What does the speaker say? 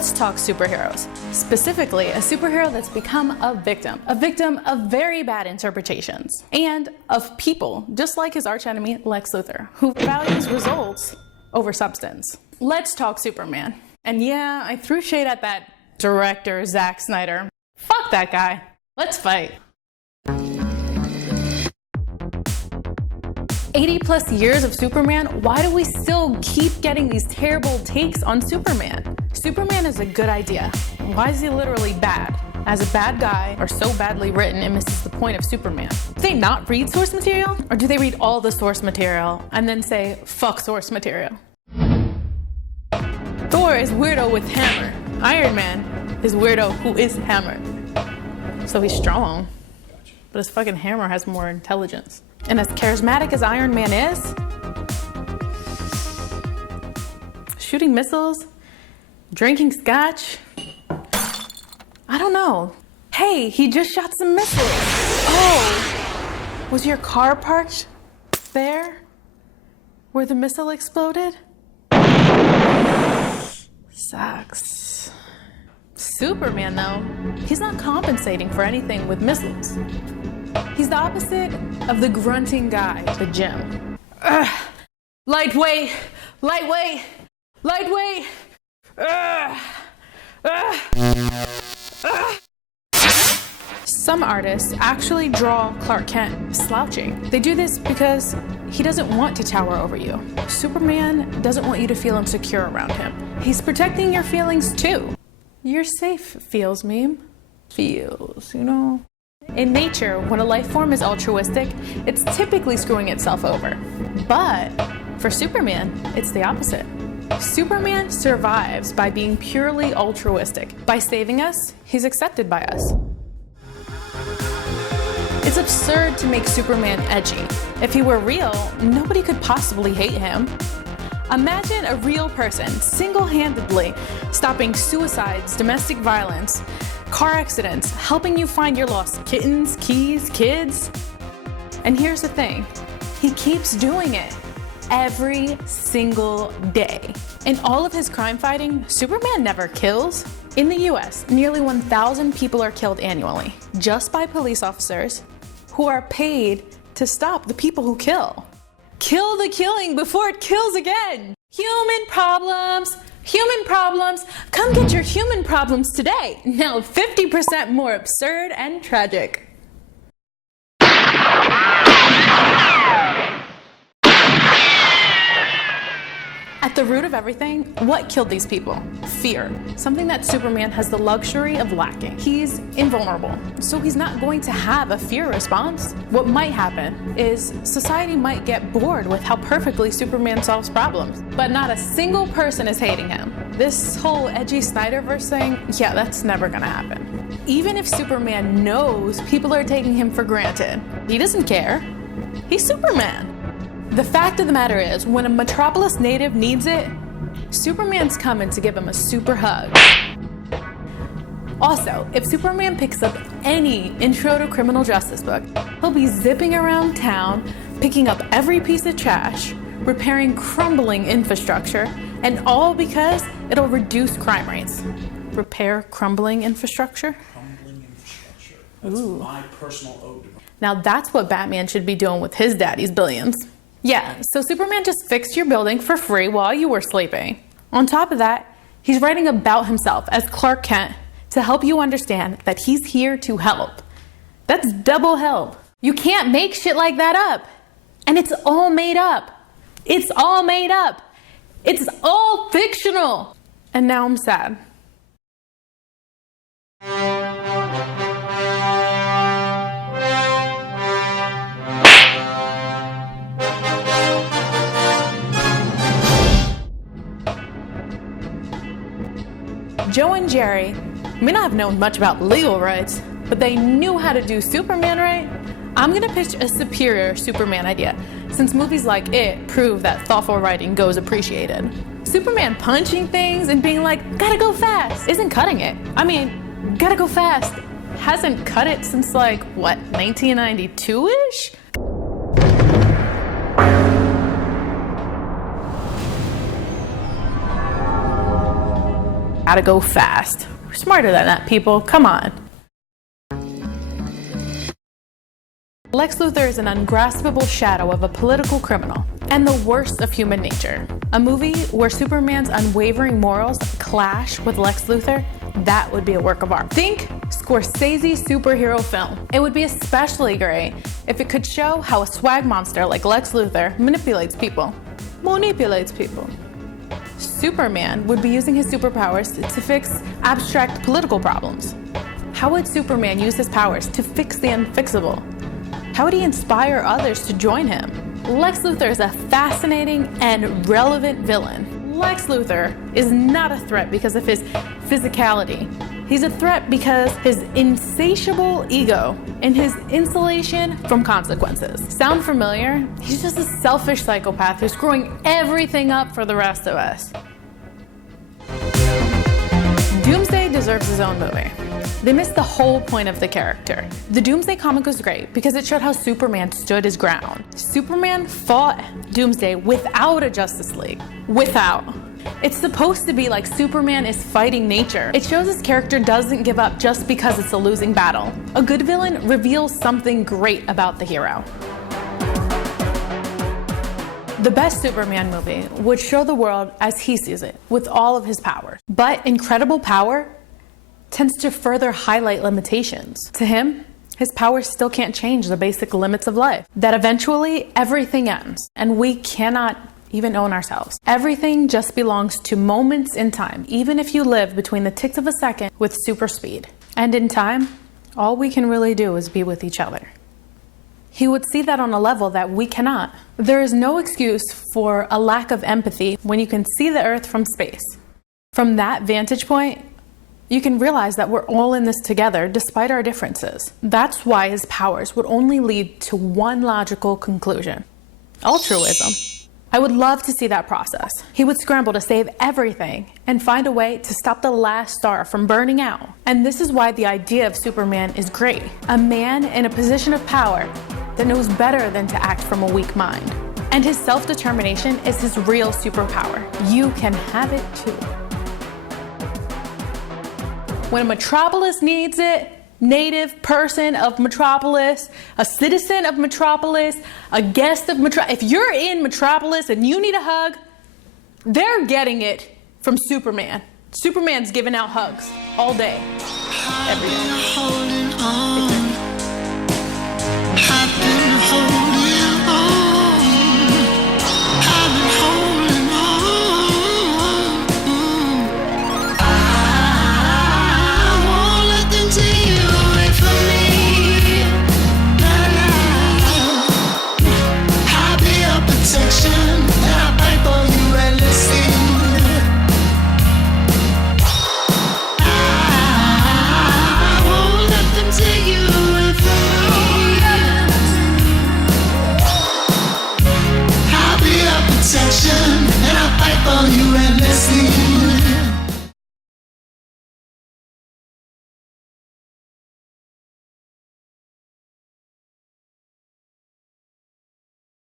Let's talk superheroes. Specifically, a superhero that's become a victim of very bad interpretations, and of people, just like his archenemy Lex Luthor, who values results over substance. Let's talk Superman. And yeah, I threw shade at that director, Zack Snyder. Fuck that guy. Let's fight. 80+ years of Superman, why do we still keep getting these terrible takes on Superman? Superman is a good idea. Why is he literally bad? As a bad guy, or so badly written it misses the point of Superman. Do they not read source material? Or do they read all the source material and then say, fuck source material? Thor is weirdo with hammer. Iron Man is weirdo who is hammer. So he's strong, but his fucking hammer has more intelligence. And as charismatic as Iron Man is, shooting missiles, drinking scotch, I don't know. Hey, he just shot some missiles. Oh, was your car parked there where the missile exploded? Sucks. Superman, though, he's not compensating for anything with missiles. He's the opposite of the grunting guy at the gym. Lightweight, lightweight, lightweight. Some artists actually draw Clark Kent slouching. They do this because he doesn't want to tower over you. Superman doesn't want you to feel insecure around him. He's protecting your feelings too. You're safe, feels meme. Feels, you know? In nature, when a life form is altruistic, it's typically screwing itself over. But for Superman, it's the opposite. Superman survives by being purely altruistic. By saving us, he's accepted by us. It's absurd to make Superman edgy. If he were real, nobody could possibly hate him. Imagine a real person single-handedly stopping suicides, domestic violence, car accidents, helping you find your lost kittens, keys, kids. And here's the thing, he keeps doing it every single day. In all of his crime fighting, Superman never kills. In the US, nearly 1,000 people are killed annually, just by police officers who are paid to stop the people who kill. Kill the killing before it kills again. Human problems. Human problems. Come get your human problems today. Now 50% more absurd and tragic. At the root of everything, what killed these people? Fear. Something that Superman has the luxury of lacking. He's invulnerable, so he's not going to have a fear response. What might happen is society might get bored with how perfectly Superman solves problems, but not a single person is hating him. This whole edgy Snyderverse thing, yeah, that's never gonna happen. Even if Superman knows people are taking him for granted, he doesn't care. He's Superman. The fact of the matter is, when a Metropolis native needs it, Superman's coming to give him a super hug. Also, if Superman picks up any Intro to Criminal Justice book, he'll be zipping around town, picking up every piece of trash, repairing crumbling infrastructure, and all because it'll reduce crime rates. Repair crumbling infrastructure? Crumbling infrastructure. That's my personal ode. Now that's what Batman should be doing with his daddy's billions. Yeah, so Superman just fixed your building for free while you were sleeping. On top of that, he's writing about himself as Clark Kent to help you understand that he's here to help. That's double help. You can't make shit like that up. And it's all made up. It's all made up. It's all fictional. And now I'm sad. Joe and Jerry may not have known much about legal rights, but they knew how to do Superman right. I'm gonna pitch a superior Superman idea, since movies like It prove that thoughtful writing goes appreciated. Superman punching things and being like, gotta go fast, isn't cutting it. I mean, gotta go fast hasn't cut it since like, what, 1992-ish? Gotta go fast. We're smarter than that, people. Come on. Lex Luthor is an ungraspable shadow of a political criminal and the worst of human nature. A movie where Superman's unwavering morals clash with Lex Luthor, that would be a work of art. Think Scorsese's superhero film. It would be especially great if it could show how a swag monster like Lex Luthor manipulates people. Superman would be using his superpowers to fix abstract political problems. How would Superman use his powers to fix the unfixable? How would he inspire others to join him? Lex Luthor is a fascinating and relevant villain. Lex Luthor is not a threat because of his physicality. He's a threat because his insatiable ego and his insulation from consequences. Sound familiar? He's just a selfish psychopath who's screwing everything up for the rest of us. Doomsday deserves his own movie. They missed the whole point of the character. The Doomsday comic was great because it showed how Superman stood his ground. Superman fought Doomsday without a Justice League. Without. It's supposed to be like Superman is fighting nature. It shows his character doesn't give up just because it's a losing battle. A good villain reveals something great about the hero. The best Superman movie would show the world as he sees it, with all of his powers. But incredible power tends to further highlight limitations. To him, his powers still can't change the basic limits of life. That eventually everything ends, and we cannot even own ourselves. Everything just belongs to moments in time, even if you live between the ticks of a second with super speed. And in time, all we can really do is be with each other. He would see that on a level that we cannot. There is no excuse for a lack of empathy when you can see the Earth from space. From that vantage point, you can realize that we're all in this together despite our differences. That's why his powers would only lead to one logical conclusion: altruism. I would love to see that process. He would scramble to save everything and find a way to stop the last star from burning out. And this is why the idea of Superman is great. A man in a position of power that knows better than to act from a weak mind. And his self-determination is his real superpower. You can have it too. When Metropolis needs it, native person of Metropolis, a citizen of Metropolis, a guest of Metropolis, if you're in Metropolis and you need a hug, they're getting it from Superman. Superman's giving out hugs all day, every day.